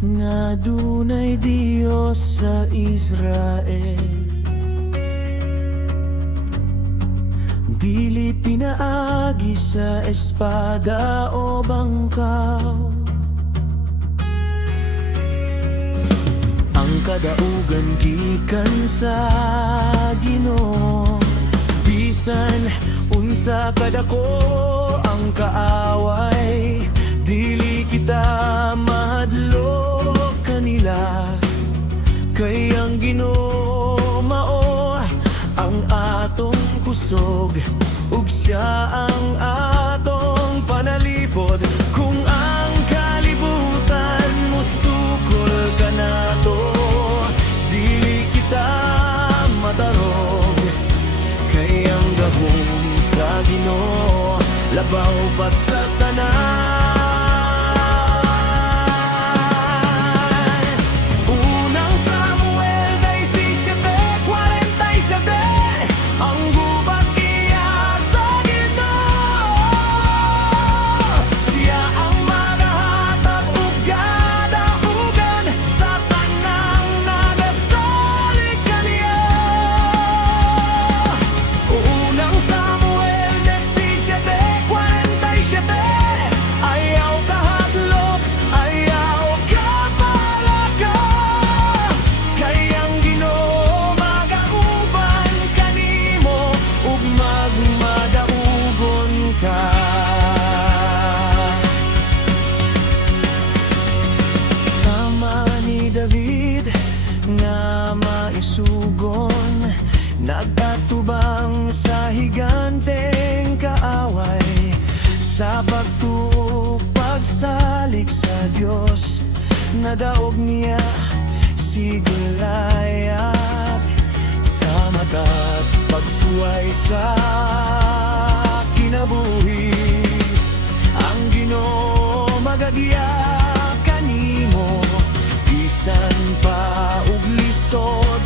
nga dunay Dios sa Israel. Dili pinaagi sa espada o bangkaw. Ang kadaugan gikan sa Ginoo. Bisan unsa kadako ang kaaway, dili kita mahadlok kanila. Kay ang Ginoo mao ang atong kusog, ug siya ang atong panalipod. Kung ang kalibutan musukol ka nato, dili kita matarog. Kay ang gahom sa Ginoo labaw pa sa tanan. Nga maisugon, nagtatubang sa higanteng kaaway, sa pagtuog pagsalig sa Dios. Nadaog niya si Goliath sa mata't pagsuway sa kinabuhi. Ang Ginoo magagiya kanimo, bisan pa ug lisod